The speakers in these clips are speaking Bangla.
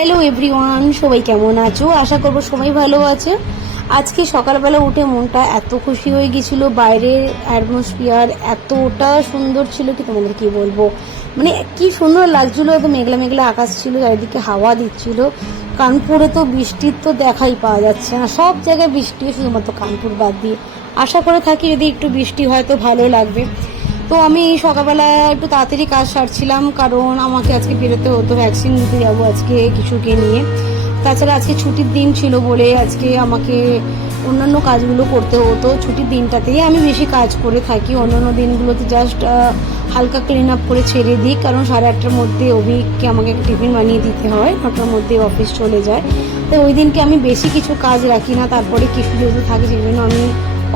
হ্যালো এভরিওয়ান, সবাই কেমন আছো? আশা করবো সবাই ভালো আছে। আজকে সকালবেলা উঠে মনটা এত খুশি হয়ে গেছিলো, বাইরের অ্যাটমসফিয়ার এতটা সুন্দর ছিল কি তোমাদের কি বলবো। মানে কি সুন্দর লাগছিলো, এত মেঘলা মেঘলা আকাশ ছিল, চারিদিকে হাওয়া দিচ্ছিল। কানপুরে তো বৃষ্টির তো দেখাই পাওয়া যাচ্ছে না, সব জায়গায় বৃষ্টি, শুধুমাত্র কানপুর বাদ দিয়ে। আশা করে থাকি যদি একটু বৃষ্টি হয় তো ভালো লাগবে। তো আমি সকালবেলা একটু তাড়াতাড়ি কাজ সারছিলাম, কারণ আমাকে আজকে বেরোতে হতো, ভ্যাকসিন দিতে যাবো আজকে কিছুকে নিয়ে। তাছাড়া আজকে ছুটির দিন ছিল বলে আজকে আমাকে অন্যান্য কাজগুলো করতে হতো। ছুটির দিনটাতেই আমি বেশি কাজ করে থাকি, অন্যান্য দিনগুলোতে জাস্ট হালকা ক্লিন আপ করে ছেড়ে দিই, কারণ 8:30টার মধ্যে অভিককে আমাকে টিফিন বানিয়ে দিতে হয়, 9টার মধ্যে অফিস চলে যায়। তো ওই দিনকে আমি বেশি কিছু কাজ রাখি না, তারপরে কিছু যেহেতু থাকে সেই জন্য আমি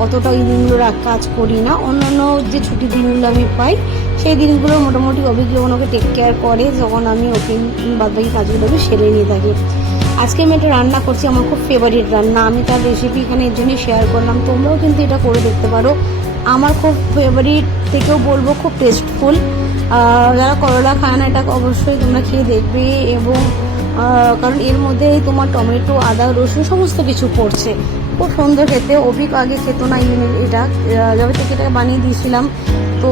অতটা ওই দিনগুলো কাজ করি না। অন্যান্য যে ছুটির দিনগুলো আমি পাই সেই দিনগুলো মোটামুটি অভিজ্ঞ ওনাকে টেক কেয়ার করে, যখন আমি ওকে বাদবাকি কাজগুলো আমি সেরে নিয়ে থাকি। আজকে আমি একটা রান্না করছি, আমার খুব ফেভারিট রান্না, আমি তার রেসিপি এখানে এর জন্যই শেয়ার করলাম। তোমরাও কিন্তু এটা করে দেখতে পারো, আমার খুব ফেভারিট থেকেও বলবো খুব টেস্টফুল। যারা করলা খায় না, এটা অবশ্যই তোমরা খেয়ে দেখবে। এবং কারণ এর মধ্যে তোমার টমেটো, আদা, রসুন সমস্ত কিছু পড়ছে, খুব সুন্দর খেতে। অভিক আগে খেত না এটা, যবে থেকে এটা বানিয়ে দিয়েছিলাম। তো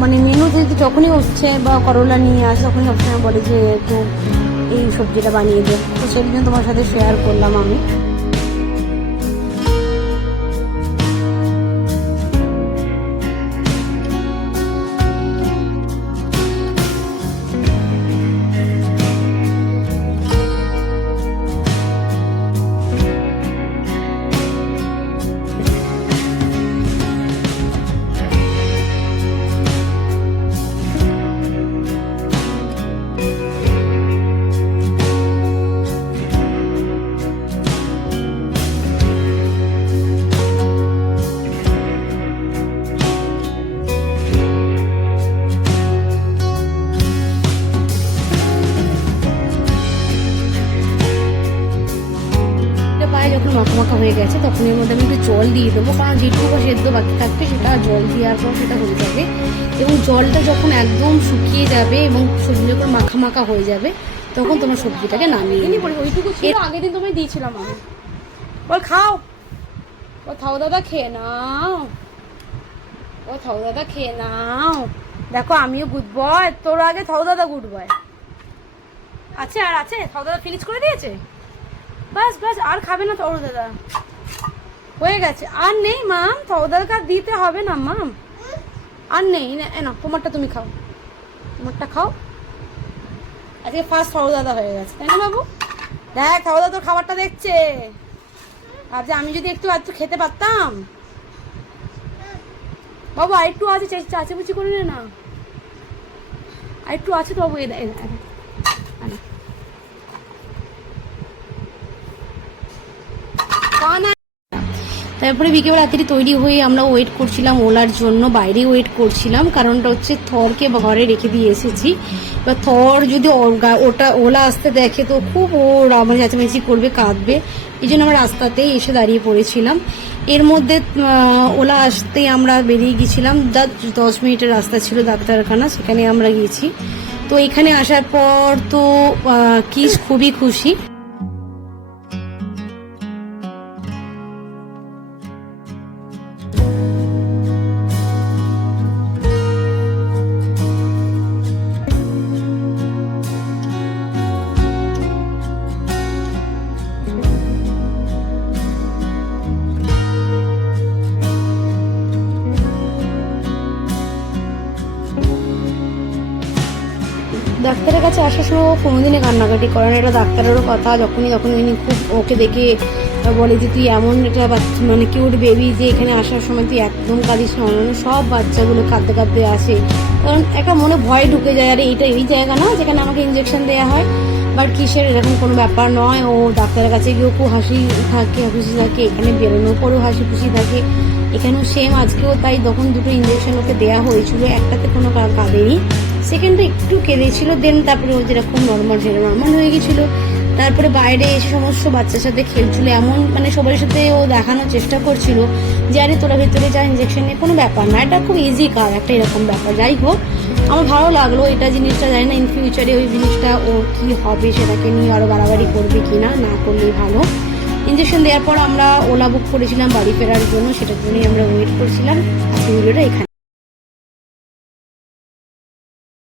মানে মেনু যদি যখনই হচ্ছে বা করলা নিয়ে আসে তখনই সবসময় বলে যে একটু এই সবজিটা বানিয়ে দে, তো সেই জন্য তোমার সাথে শেয়ার করলাম আমি। যখন মাখা মাখা হয়ে গেছে তখন এর মধ্যে আমি একটু জল দিয়ে দেবো, কারণ যেটুকু সেদ্ধ বাকি থাকবে সেটা জল দেওয়ার পর সেটা হয়ে যাবে। এবং জলটা যখন একদম শুকিয়ে যাবে এবং সবজি যখন মাখা মাখা হয়ে যাবে তখন তোমার সবজিটাকে নামিয়ে নিই। ওইটুকু ছিল, আগের দিন তোমায় দিয়েছিলাম আমি। বল খাও, ও থাও দাদা খেয়ে নাও, ও থাও দাদা খেয়ে নাও। দেখো আমিও গুড বয়, তোর আগে থাও দাদা গুড বয় আছে। আর আছে, থাও দাদা ফিনিশ করে দিয়েছে, বাস বাস আর খাবে না থাও দাদা, হয়ে গেছে, আর নেই মাম, থাও দাদাকে আর দিতে হবে না মাম, আর নেই না। তোমারটা তুমি খাও, তোমারটা খাও। আজকে ফার্স্ট থাও দাদা হয়ে গেছে, তাই না বাবু? দেখ থাও দাদা তোর খাবারটা দেখছে, ভাবছে আমি যদি একটু আধটু খেতে পারতাম। বাবু আর একটু আছে, চাচিপুচি করে নে না, আর একটু আছে তো বাবু। তারপরে বিকেলবেলা রাত্রি তৈরি হয়ে আমরা ওয়েট করছিলাম ওলার জন্য, বাইরে ওয়েট করছিলাম। কারণটা হচ্ছে থরকে ঘরে রেখে দিয়ে এসেছি, এবার থর যদি ওটা ওলা আসতে দেখে তো খুব ওর আমার চেঁচামেচি করবে, কাঁদবে। এই জন্য আমরা রাস্তাতেই এসে দাঁড়িয়ে পড়েছিলাম। এর মধ্যে ওলা আসতেই আমরা বেরিয়ে গেছিলাম, 10 মিনিটের রাস্তা ছিল ডাক্তারখানা, সেখানে আমরা গিয়েছি। তো এখানে আসার পর তো কিস খুবই খুশি। ডাক্তারের কাছে আসার সময় ও কোনোদিনই কান্নাকাটি করে না, এটা ডাক্তারেরও কথা। যখনই উনি খুব ওকে দেখে বলে যে তুই এমন একটা মানে কিউট বেবি যে এখানে আসার সময় তুই একদম কাঁদিস না, অন্যান্য সব বাচ্চাগুলো কাঁদতে কাঁদতে আসে। কারণ একটা মনে ভয় ঢুকে যায়, আরে এইটা এই জায়গা না যেখানে আমাকে ইঞ্জেকশন দেওয়া হয়, বাট কিসের, এরকম কোনো ব্যাপার নয়। ও ডাক্তারের কাছে গিয়েও খুব খুশি থাকে, এখানে বেরোনোর পরেও খুশি থাকে। এখানেও সেম, আজকেও তাই। তখন দুটো ইঞ্জেকশন ওকে দেওয়া হয়েছিল, একটাতে কোনো কাঁদেনি, সেকেন্ডে একটু কেঁদেছিল, দেন তারপরে ও যেরকম নর্মাল হয়ে গেছিল। তারপরে বাইরে এসে সমস্ত বাচ্চার সাথে খেলছিল, এমন মানে সবার সাথে ও দেখানোর চেষ্টা করছিল যে আরে তোরা ভেতরে যা, ইঞ্জেকশন নিয়ে কোনো ব্যাপার না, এটা খুব ইজি কাজ একটা, এরকম ব্যাপার। যাই হোক, আমার ভালো লাগলো এটা জিনিসটা, জানি না ইন ফিউচারে ওই জিনিসটা ওর কী হবে, সেটাকে নিয়ে আরও বাড়াবাড়ি করবে কি না, না করলেই ভালো। ইঞ্জেকশন দেওয়ার পর আমরা ওলা বুক করেছিলাম বাড়ি ফেরার জন্য, সেটার জন্যই আমরা ওয়েট করছিলাম। আজকে ভিডিওটা এখানে।